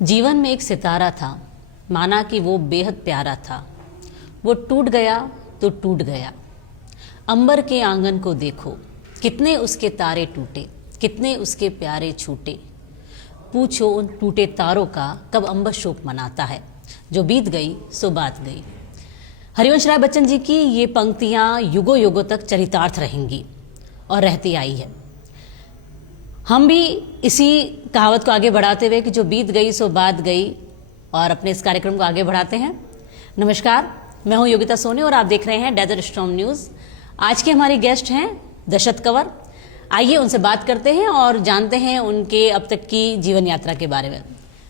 जीवन में एक सितारा था, माना कि वो बेहद प्यारा था। वो टूट गया तो टूट गया। अंबर के आंगन को देखो, कितने उसके तारे टूटे, कितने उसके प्यारे छूटे। पूछो उन टूटे तारों का, कब अंबर शोक मनाता है। जो बीत गई सो बात गई। हरिवंश राय बच्चन जी की ये पंक्तियाँ युगों युगों तक चरितार्थ रहेंगी और रहती आई है। हम भी इसी कहावत को आगे बढ़ाते हुए कि जो बीत गई सो बात गई और अपने इस कार्यक्रम को आगे बढ़ाते हैं। नमस्कार, मैं हूं योगिता सोनी और आप देख रहे हैं डेजर्ट स्टॉर्म न्यूज़। आज के हमारे गेस्ट हैं दशरथ कंवर। आइए उनसे बात करते हैं और जानते हैं उनके अब तक की जीवन यात्रा के बारे में।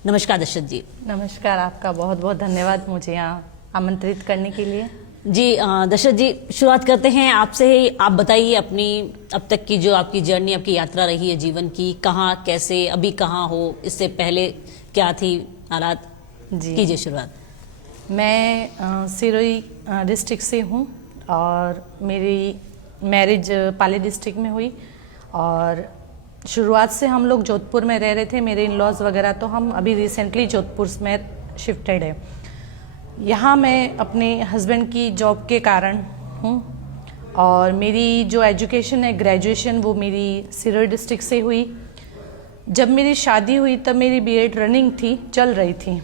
नमस्कार दशरथ जी। नमस्कार, आपका बहुत बहुत धन्यवाद मुझे यहाँ आमंत्रित करने के लिए। जी दशरथ जी, शुरुआत करते हैं आपसे ही। आप बताइए अपनी अब तक की जो आपकी जर्नी, आपकी यात्रा रही है जीवन की, कहाँ कैसे, अभी कहाँ हो, इससे पहले क्या थी हालात, कीजिए शुरुआत। मैं सिरोही डिस्ट्रिक्ट से हूँ और मेरी मैरिज पाली डिस्ट्रिक्ट में हुई और शुरुआत से हम लोग जोधपुर में रह रहे थे। मेरे इन लॉज वगैरह, तो हम अभी रिसेंटली जोधपुर में शिफ्टेड है। यहाँ मैं अपने हस्बैंड की जॉब के कारण हूँ और मेरी जो एजुकेशन है, ग्रेजुएशन, वो मेरी सिरोही डिस्ट्रिक्ट से हुई। जब मेरी शादी हुई तब मेरी बीएड रनिंग थी, चल रही थी।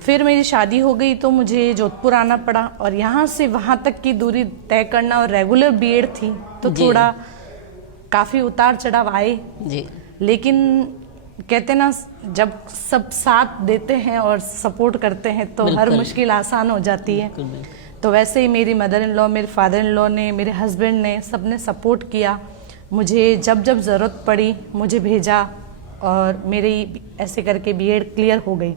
फिर मेरी शादी हो गई तो मुझे जोधपुर आना पड़ा और यहाँ से वहाँ तक की दूरी तय करना, और रेगुलर बीएड थी तो थोड़ा काफ़ी उतार चढ़ाव आए जी। लेकिन कहते ना, जब सब साथ देते हैं और सपोर्ट करते हैं तो हर मुश्किल आसान हो जाती है। तो वैसे ही मेरी मदर इन लॉ, मेरे फादर इन लॉ ने, मेरे हस्बैंड ने, सबने सपोर्ट किया। मुझे जब जब ज़रूरत पड़ी मुझे भेजा और मेरी ऐसे करके बीएड क्लियर हो गई।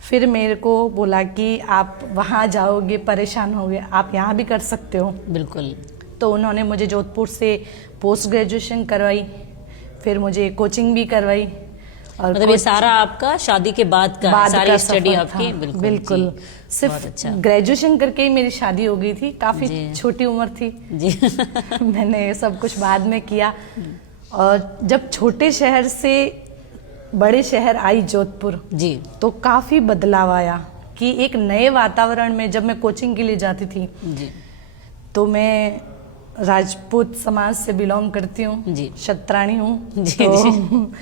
फिर मेरे को बोला कि आप वहाँ जाओगे, परेशान होगे, आप यहाँ भी कर सकते हो। बिल्कुल। तो उन्होंने मुझे जोधपुर से पोस्ट ग्रेजुएशन करवाई, फिर मुझे कोचिंग भी करवाई। और मतलब ये सारा आपका शादी के बाद का सारी स्टडी आपकी? बिल्कुल। सिर्फ अच्छा। ग्रेजुएशन करके ही मेरी शादी हो गई थी, काफ़ी छोटी उम्र थी जी। मैंने सब कुछ बाद में किया। और जब छोटे शहर से बड़े शहर आई जोधपुर जी, तो काफ़ी बदलाव आया कि एक नए वातावरण में, जब मैं कोचिंग के लिए जाती थी जी, तो मैं राजपूत समाज से बिलोंग करती हूँ, क्षत्राणी हूँ, तो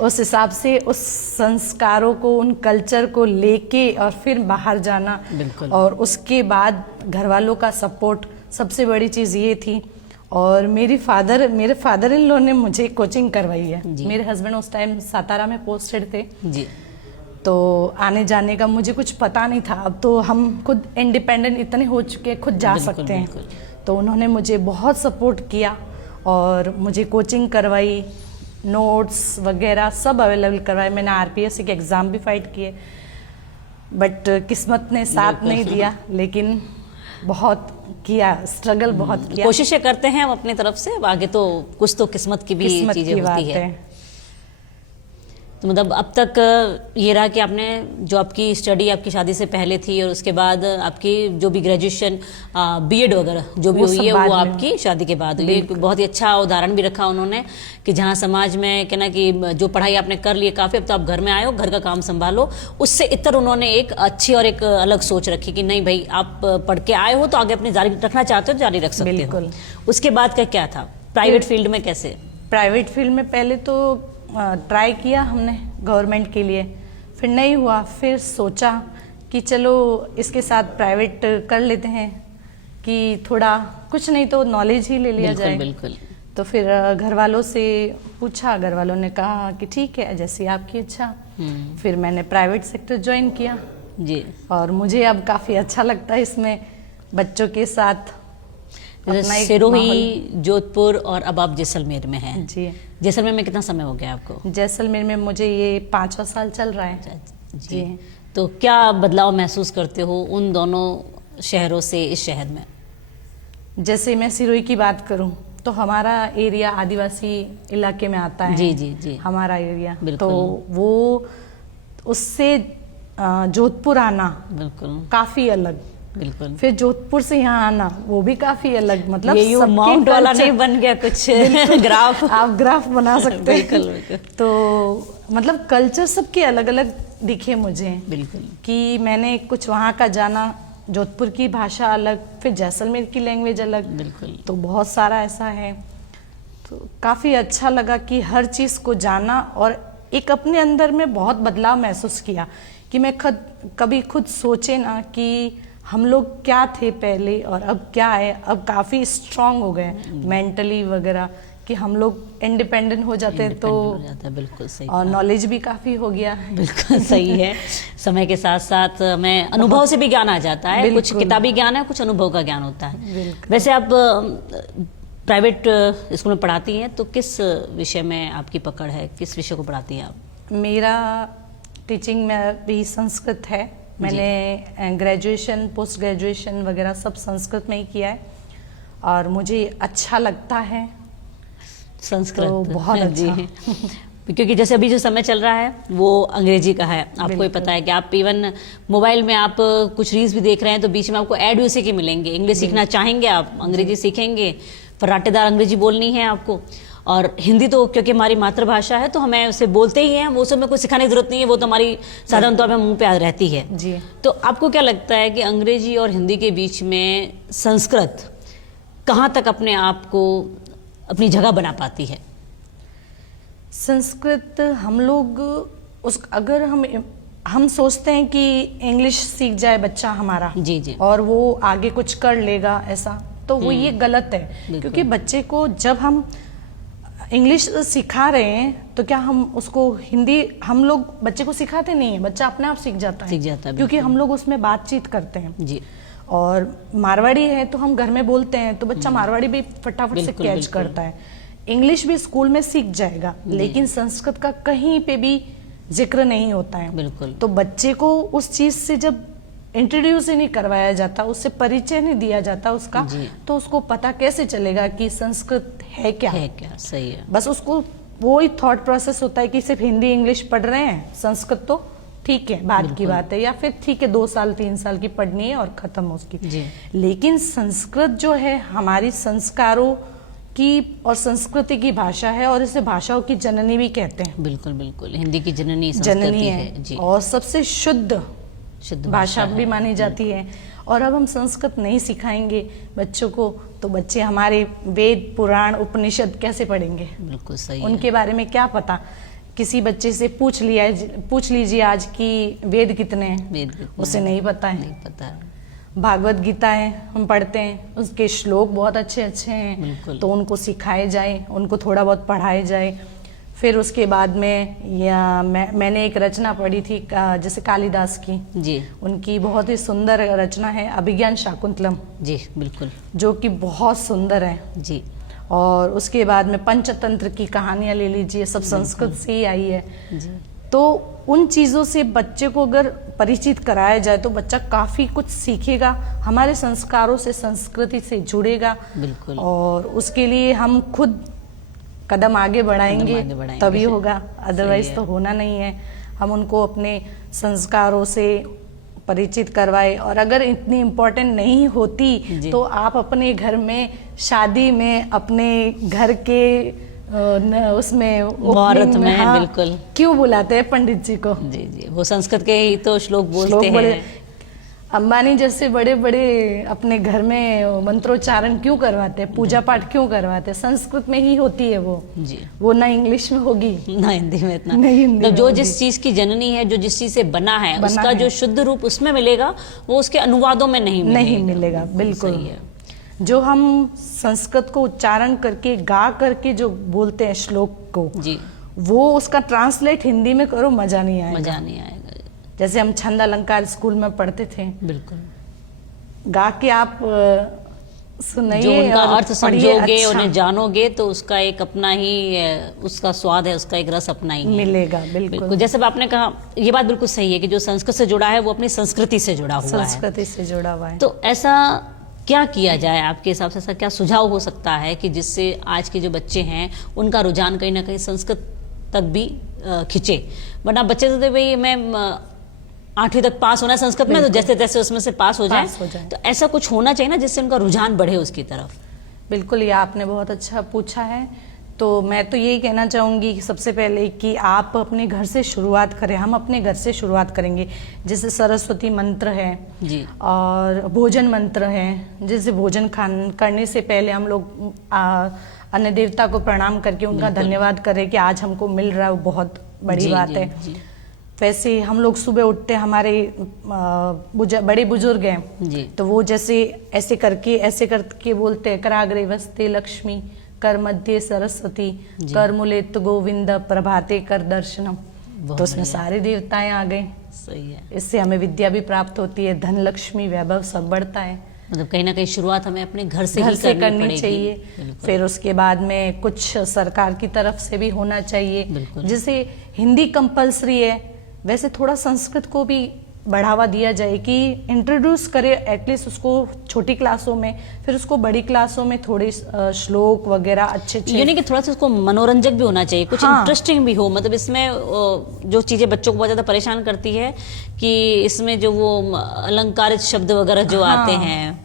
उस हिसाब से उस संस्कारों को, उन कल्चर को लेके और फिर बाहर जाना, और उसके बाद घर वालों का सपोर्ट, सबसे बड़ी चीज़ ये थी। और मेरे फादर इन लॉ ने मुझे कोचिंग करवाई है। मेरे हस्बैंड उस टाइम सातारा में पोस्टेड थे जी, तो आने जाने का मुझे कुछ पता नहीं था। अब तो हम खुद इंडिपेंडेंट इतने हो चुके, खुद जा सकते हैं। तो उन्होंने मुझे बहुत सपोर्ट किया और मुझे कोचिंग करवाई, नोट्स वगैरह सब अवेलेबल करवाए। मैंने आरपीएससी के एग्ज़ाम भी फाइट किए, बट किस्मत ने साथ नहीं दिया। लेकिन बहुत किया, स्ट्रगल बहुत किया। कोशिशें करते हैं हम अपनी तरफ से, आगे तो कुछ तो किस्मत की भी चीज़ें होती है। तो मतलब अब तक ये रहा कि आपने जो आपकी स्टडी आपकी शादी से पहले थी और उसके बाद आपकी जो भी ग्रेजुएशन, बीएड वगैरह जो भी हुई है वो आपकी शादी के बाद हुई है। बहुत ही अच्छा उदाहरण भी रखा उन्होंने कि जहाँ समाज में कहना कि जो पढ़ाई आपने कर ली है काफ़ी, अब तो आप घर में आए हो, घर का काम संभालो। उससे इतर उन्होंने एक अच्छी और एक अलग सोच रखी कि नहीं भाई, आप पढ़ के आए हो तो आगे अपनी जारी रखना चाहते हो, जारी रख सकते हो। उसके बाद का क्या था, प्राइवेट फील्ड में कैसे? प्राइवेट फील्ड में पहले तो ट्राई किया हमने गवर्नमेंट के लिए, फिर नहीं हुआ। फिर सोचा कि चलो इसके साथ प्राइवेट कर लेते हैं कि थोड़ा कुछ नहीं तो नॉलेज ही ले लिया जाए। बिल्कुल। तो फिर घर वालों से पूछा, घर वालों ने कहा कि ठीक है, जैसी आपकी इच्छा। फिर मैंने प्राइवेट सेक्टर ज्वाइन किया जी, और मुझे अब काफ़ी अच्छा लगता है इसमें, बच्चों के साथ। सिरोही, जोधपुर और अब आप जैसलमेर में हैं जी। जैसलमेर में कितना समय हो गया आपको? जैसलमेर में मुझे ये 5वां साल चल रहा है जी। तो क्या बदलाव महसूस करते हो उन दोनों शहरों से इस शहर में? जैसे मैं सिरोही की बात करूं तो हमारा एरिया आदिवासी इलाके में आता है जी जी जी, हमारा एरिया। तो वो उससे जोधपुर आना बिल्कुल काफ़ी अलग, बिल्कुल। फिर जोधपुर से यहाँ आना वो भी काफी अलग, मतलब ये सबके माउंट वाला culture- नहीं बन गया कुछ ग्राफ। आप ग्राफ बना सकते हैं। बिल्कुल बिल्कुल। तो मतलब कल्चर सबके अलग अलग दिखे मुझे, बिल्कुल कि मैंने कुछ वहाँ का जाना, जोधपुर की भाषा अलग, फिर जैसलमेर की लैंग्वेज अलग, बिल्कुल। तो बहुत सारा ऐसा है। तो काफ़ी अच्छा लगा कि हर चीज़ को जाना और एक अपने अंदर में बहुत बदलाव महसूस किया कि मैं कभी खुद सोचे ना कि हम लोग क्या थे पहले और अब क्या है। अब काफ़ी स्ट्रांग हो गए मेंटली वगैरह, कि हम लोग इंडिपेंडेंट हो जाते हैं, तो हो जाता है। बिल्कुल सही और नॉलेज भी काफ़ी हो गया। बिल्कुल सही है। समय के साथ साथ में अनुभव से भी ज्ञान आ जाता है, कुछ बिल्कुल। किताबी ज्ञान है, कुछ अनुभव का ज्ञान होता है। बिल्कुल। वैसे आप प्राइवेट स्कूल में पढ़ाती हैं, तो किस विषय में आपकी पकड़ है, किस विषय को पढ़ाती हैं आप? मेरा टीचिंग में भी संस्कृत है। मैंने ग्रेजुएशन, पोस्ट ग्रेजुएशन वगैरह सब संस्कृत में ही किया है और मुझे अच्छा लगता है संस्कृत। तो बहुत अच्छा। जी, क्योंकि जैसे अभी जो समय चल रहा है वो अंग्रेजी का है। आपको ही पता है कि आप इवन मोबाइल में आप कुछ रील्स भी देख रहे हैं तो बीच में आपको ऐड उसी के मिलेंगे। इंग्लिश सीखना चाहेंगे आप, अंग्रेजी सीखेंगे, फर्राटेदार अंग्रेजी बोलनी है आपको। और हिंदी तो क्योंकि हमारी मातृभाषा है तो हमें उसे बोलते ही हैं, वो सब में कुछ सिखाने की जरूरत नहीं है, वो तो हमारी साधारण तौर पर मुंह पे रहती है जी। तो आपको क्या लगता है कि अंग्रेजी और हिंदी के बीच में संस्कृत कहाँ तक अपने आप को अपनी जगह बना पाती है? संस्कृत हम लोग अगर हम सोचते हैं कि इंग्लिश सीख जाए बच्चा हमारा, जी जी, और वो आगे कुछ कर लेगा ऐसा, तो वो ये गलत है। क्योंकि बच्चे को जब हम इंग्लिश सिखा रहे हैं तो क्या हम उसको हिंदी, हम लोग बच्चे को सिखाते नहीं है, बच्चा अपने आप सीख जाता है क्योंकि हम लोग उसमें बातचीत करते हैं जी। और मारवाड़ी है तो हम घर में बोलते हैं तो बच्चा मारवाड़ी भी फटाफट से कैच करता है। इंग्लिश भी स्कूल में सीख जाएगा, लेकिन संस्कृत का कहीं पे भी जिक्र नहीं होता है। बिल्कुल। तो बच्चे को उस चीज से जब इंट्रोड्यूस ही नहीं करवाया जाता, उससे परिचय नहीं दिया जाता उसका, तो उसको पता कैसे चलेगा कि संस्कृत है क्या? सही है। बस उसको वो ही थॉट प्रोसेस होता है कि सिर्फ हिंदी इंग्लिश पढ़ रहे हैं, संस्कृत तो ठीक है बाद की बात है, या फिर ठीक है 2 साल 3 साल की पढ़नी है और खत्म उसकी। लेकिन संस्कृत जो है हमारी संस्कारों की और संस्कृति की भाषा है और इसे भाषाओं की जननी भी कहते हैं। बिल्कुल बिल्कुल, हिंदी की जननी है जी। और सबसे शुद्ध भाषा भी मानी जाती है। और अब हम संस्कृत नहीं सिखाएंगे बच्चों को तो बच्चे हमारे वेद पुराण उपनिषद कैसे पढ़ेंगे? बिल्कुल सही। उनके बारे में क्या पता? किसी बच्चे से पूछ लीजिए आज की वेद कितने हैं, उसे नहीं पता है। भागवत गीता है हम पढ़ते हैं, उसके श्लोक बहुत अच्छे अच्छे हैं, तो उनको सिखाए जाए, उनको थोड़ा बहुत पढ़ाए जाए। फिर उसके बाद में मैंने एक रचना पढ़ी थी जैसे कालिदास की जी, उनकी बहुत ही सुंदर रचना है अभिज्ञान शाकुंतलम जी, बिल्कुल, जो कि बहुत सुंदर है जी। और उसके बाद में पंचतंत्र की कहानियां ले लीजिए, सब संस्कृत से ही आई है जी। तो उन चीजों से बच्चे को अगर परिचित कराया जाए तो बच्चा काफी कुछ सीखेगा, हमारे संस्कारों से संस्कृति से जुड़ेगा। बिल्कुल। और उसके लिए हम खुद कदम आगे बढ़ाएंगे तभी होगा, अदरवाइज तो होना नहीं है। हम उनको अपने संस्कारों से परिचित करवाए। और अगर इतनी इम्पोर्टेंट नहीं होती तो आप अपने घर में शादी में अपने घर के उसमें मुहूर्त में हाँ, बिल्कुल क्यों बुलाते हैं पंडित जी को? जी जी, वो संस्कृत के ही तो श्लोक बोलते हैं। अंबानी जैसे बड़े बड़े अपने घर में मंत्रोच्चारण क्यों करवाते हैं, पूजा पाठ क्यों करवाते हैं? संस्कृत में ही होती है वो जी। वो ना इंग्लिश में होगी ना हिंदी में, इतना नहीं हिंदी तो जो जिस चीज की जननी है, जो जिस चीज से बना है उसका जो शुद्ध रूप उसमें मिलेगा, वो उसके अनुवादों में नहीं मिलेगा। बिल्कुल। जो हम संस्कृत को उच्चारण करके गा करके जो बोलते हैं श्लोक को जी, वो उसका ट्रांसलेट हिंदी में करो, मजा नहीं आएगा। जैसे हम छंद अलंकार स्कूल में पढ़ते थे, बिल्कुल गा के आप सुनाइए, जो उनका अर्थ समझोगे, अच्छा, उन्हें जानोगे तो उसका एक अपना ही उसका स्वाद है, उसका एक रस अपना ही मिलेगा। बिल्कुल। जैसे आपने कहा, ये बात बिल्कुल सही है कि जो संस्कृत से जुड़ा है वो अपनी संस्कृति से जुड़ा हुआ है, संस्कृति से जुड़ा हुआ है। तो ऐसा क्या किया जाए आपके हिसाब से? ऐसा क्या सुझाव हो सकता है कि जिससे आज के जो बच्चे हैं उनका रुझान कहीं ना कहीं संस्कृत तक भी खिंचे? वरना बच्चे तो भाई मैं 8वीं तक पास होना है संस्कृत में, तो जैसे तैसे उसमें से पास हो जाए, तो ऐसा कुछ होना चाहिए ना जिससे उनका रुझान बढ़े उसकी तरफ। बिल्कुल, ये आपने बहुत अच्छा पूछा है। तो मैं तो यही कहना चाहूँगी कि सबसे पहले कि आप अपने घर से शुरुआत करें, हम अपने घर से शुरुआत करेंगे। जैसे सरस्वती मंत्र है जी, और भोजन मंत्र है, जैसे भोजन करने से पहले हम लोग अन्य देवता को प्रणाम करके उनका धन्यवाद करें कि आज हमको मिल रहा है, वो बहुत बड़ी बात है। वैसे हम लोग सुबह उठते, हमारे बड़े बुजुर्ग हैं तो वो जैसे ऐसे करके बोलते हैं, कराग्रे वस्ते लक्ष्मी, कर मध्य सरस्वती, कर मूलेत गोविंद, प्रभाते कर दर्शनम। तो उसमें सारे देवताएं आ गए। सही है। इससे हमें विद्या भी प्राप्त होती है, धन लक्ष्मी वैभव सब बढ़ता है। मतलब कहीं ना कहीं शुरुआत हमें अपने घर से करनी चाहिए। फिर उसके बाद में कुछ सरकार की तरफ से भी होना चाहिए। जैसे हिंदी कंपलसरी है, वैसे थोड़ा संस्कृत को भी बढ़ावा दिया जाए कि इंट्रोड्यूस करे एटलीस्ट उसको छोटी क्लासों में, फिर उसको बड़ी क्लासों में थोड़े श्लोक वगैरह अच्छे, यानी कि थोड़ा सा उसको मनोरंजक भी होना चाहिए, कुछ इंटरेस्टिंग भी हो। मतलब इसमें जो चीजें बच्चों को बहुत ज्यादा परेशान करती है कि इसमें जो वो अलंकारित शब्द वगैरह जो आते हैं,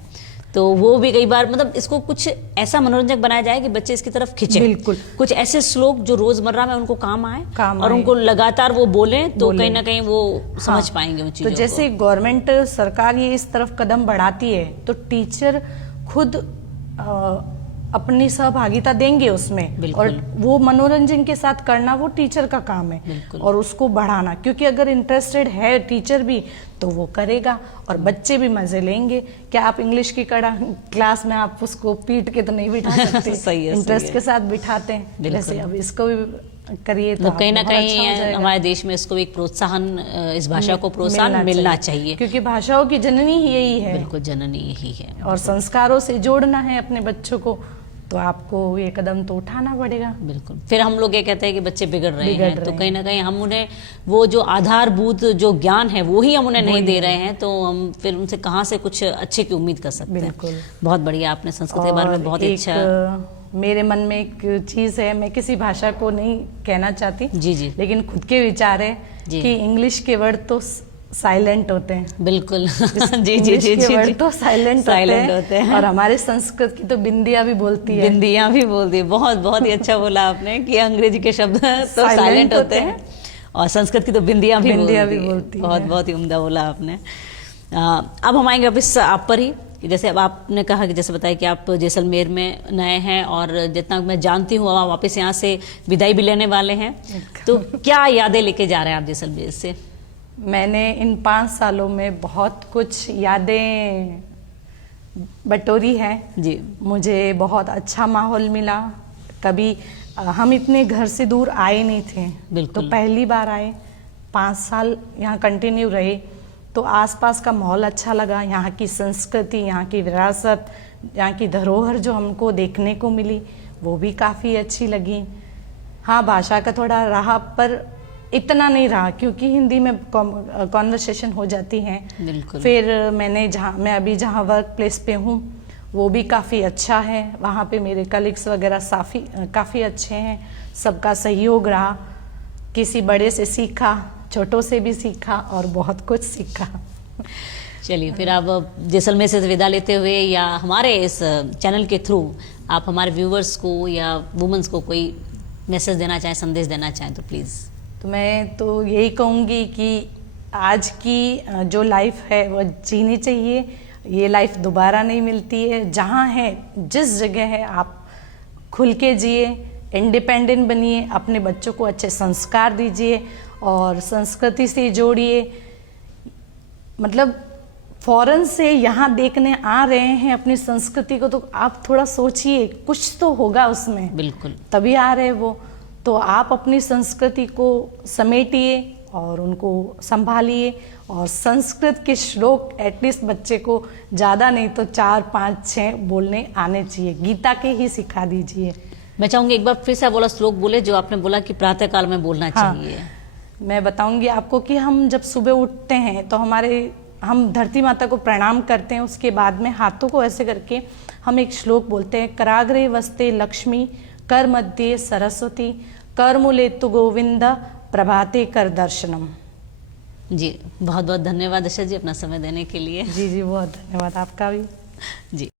तो वो भी कई बार मतलब इसको कुछ ऐसा मनोरंजक बनाया जाए कि बच्चे इसकी तरफ खिंचे। बिल्कुल, कुछ ऐसे श्लोक जो रोजमर्रा में उनको काम आए और उनको लगातार वो बोलें, तो कहीं ना कहीं वो समझ पाएंगे उन चीजों को। तो जैसे गवर्नमेंट सरकार ये इस तरफ कदम बढ़ाती है तो टीचर खुद अपनी सहभागिता देंगे उसमें, और वो मनोरंजन के साथ करना वो टीचर का काम है, और उसको बढ़ाना, क्योंकि अगर इंटरेस्टेड है टीचर भी तो वो करेगा और बच्चे भी मजे लेंगे। क्या आप इंग्लिश की क्लास में आप उसको पीट के तो नहीं बिठा सकते। सही है, इंटरेस्ट के साथ बिठाते हैं, जैसे अब इसको भी करिए तो कहीं ना कहीं हमारे देश में इसको एक प्रोत्साहन, इस भाषा को प्रोत्साहन मिलना चाहिए, क्योंकि भाषाओं की जननी ही यही है। बिल्कुल, जननी यही है, और संस्कारों से जोड़ना है अपने बच्चों को, तो आपको ये कदम तो उठाना पड़ेगा। बिल्कुल। फिर हम लोग ये कहते हैं कि बच्चे बिगड़ रहे हैं, तो कहीं ना कहीं हम उन्हें वो जो आधारभूत जो ज्ञान है वो ही हम उन्हें नहीं दे रहे हैं, तो हम फिर उनसे कहाँ से कुछ अच्छे की उम्मीद कर सकते हैं। बहुत बढ़िया, आपने संस्कृत के बारे में बहुत ही अच्छा। मेरे मन में एक चीज है, मैं किसी भाषा को नहीं कहना चाहती, जी, लेकिन खुद के विचार है कि इंग्लिश के वर्ड तो साइलेंट होते हैं। बिल्कुल। जी, वर्ड तो साइलेंट होते हैं, और हमारे संस्कृत की तो बिंदिया भी बोलती है। बिंदिया भी बोलती है। बहुत ही अच्छा बोला आपने कि अंग्रेजी के शब्द तो साइलेंट होते हैं और संस्कृत की तो बिंदिया भी बोलती है। बहुत ही उम्दा बोला आपने। अब हम आएंगे वापस आप पर ही, जैसे अब आपने कहा कि जैसे बताया कि आप जैसलमेर में नए हैं, और जितना मैं जानती हूँ आप वापस यहाँ से विदाई भी लेने वाले हैं, तो क्या यादें लेके जा रहे हैं आप जैसलमेर से? मैंने इन 5 सालों में बहुत कुछ यादें बटोरी हैं जी। मुझे बहुत अच्छा माहौल मिला। कभी हम इतने घर से दूर आए नहीं थे, तो पहली बार आए, 5 साल यहाँ कंटिन्यू रहे, तो आसपास का माहौल अच्छा लगा। यहाँ की संस्कृति, यहाँ की विरासत, यहाँ की धरोहर जो हमको देखने को मिली वो भी काफ़ी अच्छी लगी। हाँ, भाषा का थोड़ा रहा, पर इतना नहीं रहा, क्योंकि हिंदी में कॉन्वर्सेशन हो जाती है। फिर मैं अभी जहाँ वर्क प्लेस पे हूँ वो भी काफ़ी अच्छा है, वहाँ पे मेरे कलीग्स वगैरह काफ़ी अच्छे हैं, सबका सहयोग रहा, किसी बड़े से सीखा, छोटों से भी सीखा और बहुत कुछ सीखा। चलिए, फिर आप जैसलमेर से विदा लेते हुए या हमारे इस चैनल के थ्रू आप हमारे व्यूवर्स को या वुमेन्स को कोई मैसेज देना चाहें, संदेश देना चाहें तो प्लीज़। तो मैं तो यही कहूँगी कि आज की जो लाइफ है वो जीनी चाहिए। ये लाइफ दोबारा नहीं मिलती है। जहाँ है, जिस जगह है, आप खुल के जिए, इंडिपेंडेंट बनिए, अपने बच्चों को अच्छे संस्कार दीजिए और संस्कृति से जोड़िए। मतलब फॉरेन से यहाँ देखने आ रहे हैं अपनी संस्कृति को, तो आप थोड़ा सोचिए, कुछ तो होगा उसमें। बिल्कुल, तभी तभी आ रहे वो। तो आप अपनी संस्कृति को समेटिए और उनको संभालिए, और संस्कृत के श्लोक एटलीस्ट बच्चे को ज़्यादा नहीं तो 4, 5, 6 बोलने आने चाहिए। गीता के ही सिखा दीजिए। मैं चाहूँगी एक बार फिर से बोला श्लोक बोले जो आपने बोला कि प्रातः काल में बोलना चाहिए। मैं बताऊंगी आपको कि हम जब सुबह उठते हैं तो हम धरती माता को प्रणाम करते हैं, उसके बाद में हाथों को ऐसे करके हम एक श्लोक बोलते हैं, कराग्रे वस्ते लक्ष्मी, कर मध्ये सरस्वती, कर मूलेतु गोविंद, प्रभाते कर दर्शनम। जी, बहुत बहुत धन्यवाद आशा जी अपना समय देने के लिए। जी जी, बहुत धन्यवाद आपका भी। जी।